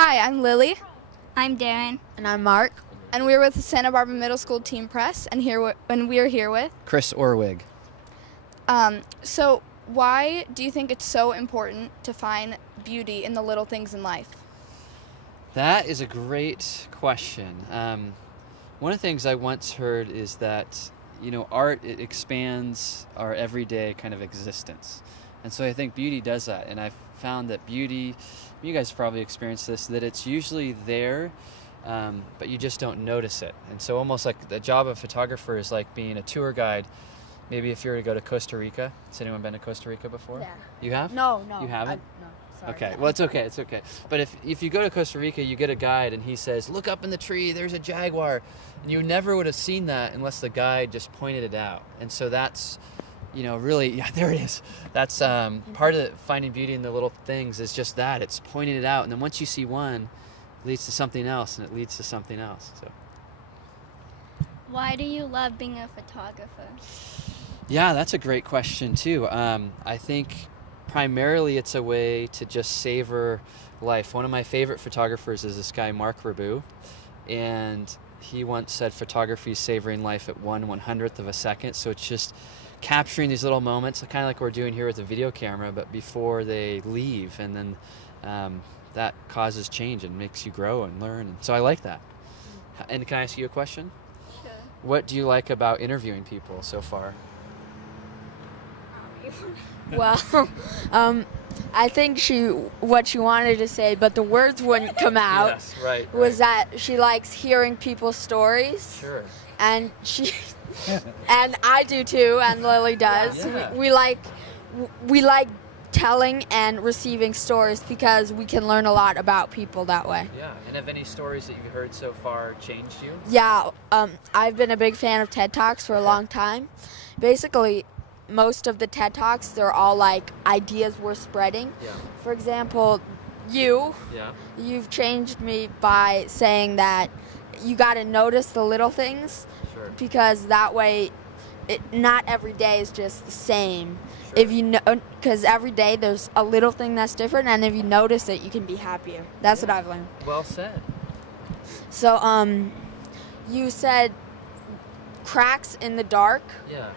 Hi, I'm Lily, I'm Deryn. And I'm Mark. and we're with the Santa Barbara Middle School Team Press, and we are here with. Chris Orwig. So, why do you think it's so important to find beauty in the little things in life? That is a great question. One of the things I once heard is that, art, it expands our everyday kind of existence. And so I think beauty does that. And I've found that beauty, you guys probably experienced this, that it's usually there, but you just don't notice it. And so almost like the job of a photographer is like being a tour guide. Maybe if you were to go to Costa Rica. Has anyone been to Costa Rica before? Yeah. You have? No. You haven't? No, sorry. Okay, well, it's okay. But if you go to Costa Rica, you get a guide, and he says, look up in the tree, there's a jaguar. And you never would have seen that unless the guide just pointed it out. And so that's, really, yeah, there it is. That's part of finding beauty in the little things is just that. It's pointing it out. And then once you see one, it leads to something else, and it leads to something else. So. Why do you love being a photographer? Yeah, that's a great question, too. I think primarily it's a way to just savor life. One of my favorite photographers is this guy, Mark Rabu, and he once said photography is savoring life at 1/100th of a second. So it's just capturing these little moments, kind of like we're doing here with the video camera, but before they leave, and then that causes change and makes you grow and learn. And so I like that. And can I ask you a question? Sure. What do you like about interviewing people so far? Well, I think what she wanted to say, but the words wouldn't come out. Yes, right. Was that she likes hearing people's stories. Sure. And and I do too, and Lily does. Yeah. We like telling and receiving stories because we can learn a lot about people that way. Yeah, and have any stories that you've heard so far changed you? Yeah, I've been a big fan of TED Talks for a long time. Basically, most of the TED Talks, they're all like ideas we're spreading. Yeah. For example, you've changed me by saying that you got to notice the little things, Sure. because that way, not every day is just the same. Sure. If you know, because every day there's a little thing that's different, and if you notice it, you can be happier. That's what I've learned. Well said. So, you said cracks in the dark. Yeah.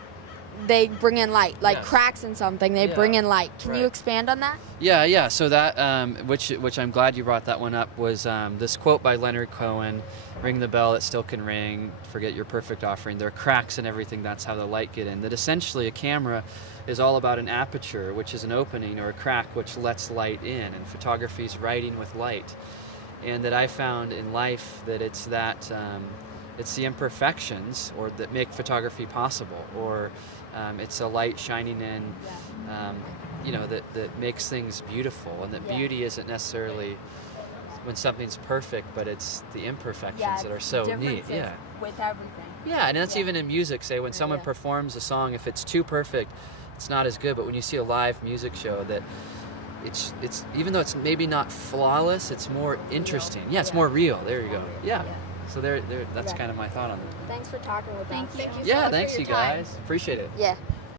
They bring in light, like Yes. cracks in something. They Yeah. bring in light. Can you Right. expand on that? Yeah. So that, which I'm glad you brought that one up, was this quote by Leonard Cohen: "Ring the bell that still can ring. Forget your perfect offering. There are cracks in everything. That's how the light get in." That essentially a camera is all about an aperture, which is an opening, or a crack, which lets light in. And photography is writing with light. And that I found in life that it's that. It's the imperfections that make photography possible, or it's a light shining in, that makes things beautiful, and that beauty isn't necessarily when something's perfect, but it's the imperfections that are so neat. Yeah. With everything. Yeah, and that's even in music. Say when someone performs a song, if it's too perfect, it's not as good. But when you see a live music show, that it's even though it's maybe not flawless, it's more interesting. Yeah, it's more real. There you go. Yeah. So that's kind of my thought on it. Thanks for talking with us. Thank you. Yeah, thanks you guys. Appreciate it. Yeah.